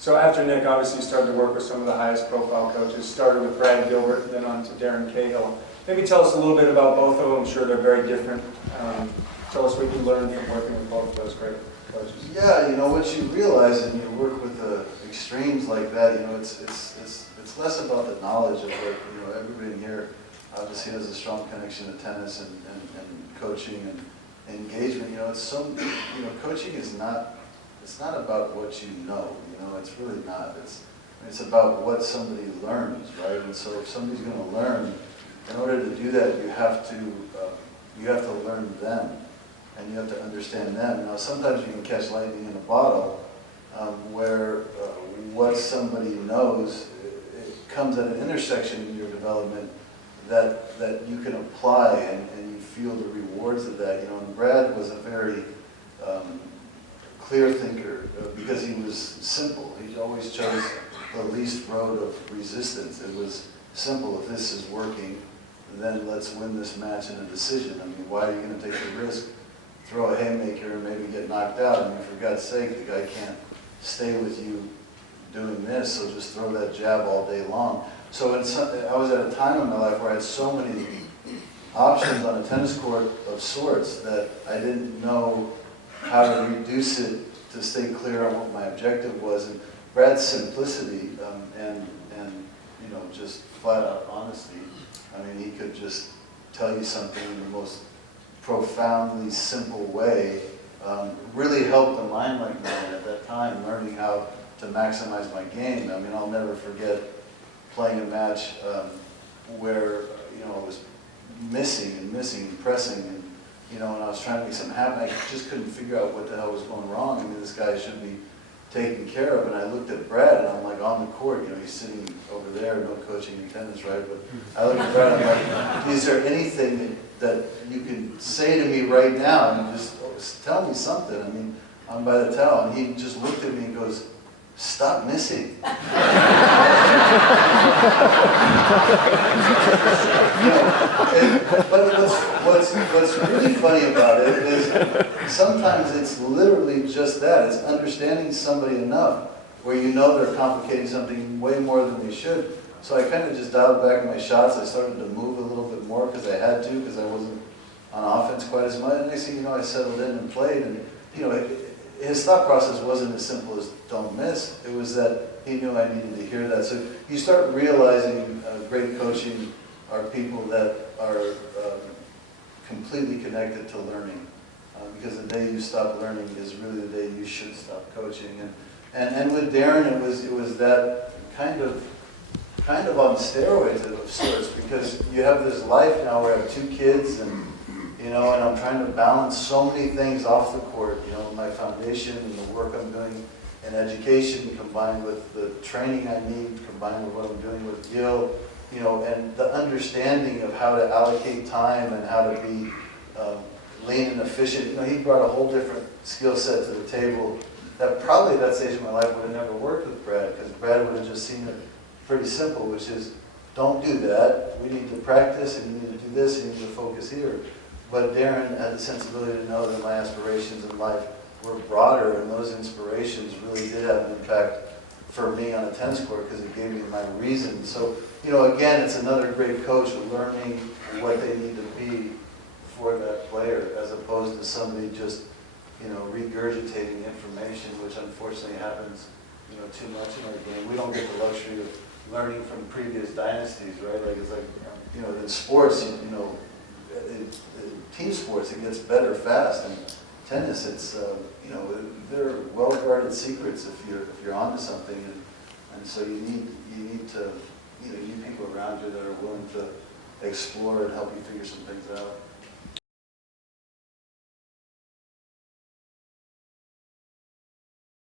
So after Nick, obviously you started to work with some of the highest profile coaches, started with Brad Gilbert, then on to Darren Cahill. Maybe tell us a little bit about both of them. I'm sure they're very different. Tell us what you learned from working with both of those great coaches. Yeah, you know, what you realize when you work with the extremes like that, you know, it's less about the knowledge of what, you know, everybody in here obviously has a strong connection to tennis and coaching and engagement. You know, it's so, you know, coaching is not, it's not about what you know, it's really not. It's about what somebody learns, right? And so if somebody's going to learn, in order to do that, you have to learn them, and you have to understand them. Now, sometimes you can catch lightning in a bottle, where what somebody knows, it comes at an intersection in your development that you can apply, and you feel the rewards of that. You know, and Brad was a very clear thinker because he was simple. He always chose the least road of resistance. It was simple. If this is working, then let's win this match in a decision. I mean, why are you going to take the risk, throw a haymaker and maybe get knocked out? I mean, for God's sake, the guy can't stay with you doing this, so just throw that jab all day long. So I was at a time in my life where I had so many options on a tennis court of sorts that I didn't know how to reduce it to stay clear on what my objective was. And Brad's simplicity and you know, just flat out honesty. I mean, he could just tell you something in the most profoundly simple way. Really helped a mind like mine at that time, learning how to maximize my game. I mean, I'll never forget playing a match where, you know, I was missing and pressing, and, you know, and I was trying to make something happen. I just couldn't figure out what the hell was going wrong. I mean, this guy should be taken care of. And I looked at Brad, and I'm like, on the court, you know, he's sitting over there, no coaching in tennis, right? But I looked at Brad, and I'm like, is there anything that you can say to me right now? And just tell me something. I mean, I'm by the towel. And he just looked at me and goes, stop missing. But what's really funny about it is sometimes it's literally just that. It's understanding somebody enough where you know they're complicating something way more than they should. So I kind of just dialed back my shots. I started to move a little bit more because I had to, because I wasn't on offense quite as much. And next thing you know, I settled in and played. And, you know, his thought process wasn't as simple as don't miss. It was that he knew I needed to hear that. So you start realizing great coaching are people that are completely connected to learning. Because the day you stop learning is really the day you should stop coaching. And with Darren, it was that kind of on steroids of sorts, because you have this life now where I have 2 kids, and you know, and I'm trying to balance so many things off the court, you know, my foundation and the work I'm doing in education, combined with the training I need, combined with what I'm doing with Gil, you know, and the understanding of how to allocate time and how to be lean and efficient. You know, he brought a whole different skill set to the table that probably at that stage of my life would have never worked with Brad, because Brad would have just seen it pretty simple, which is, don't do that, we need to practice, and you need to do this, and you need to focus here. But Darren had the sensibility to know that my aspirations in life were broader, and those inspirations really did have an impact for me on a tennis court, because it gave me my reason. So, you know, again, it's another great coach learning what they need to be for that player, as opposed to somebody just, you know, regurgitating information, which unfortunately happens, you know, too much in our game. We don't get the luxury of learning from previous dynasties, right? Like, it's like, you know, in sports, you know, team sports, it gets better fast. And tennis, it's you know, they're well-guarded secrets if you're onto something, and so you need to, you know, you need people around you that are willing to explore and help you figure some things out.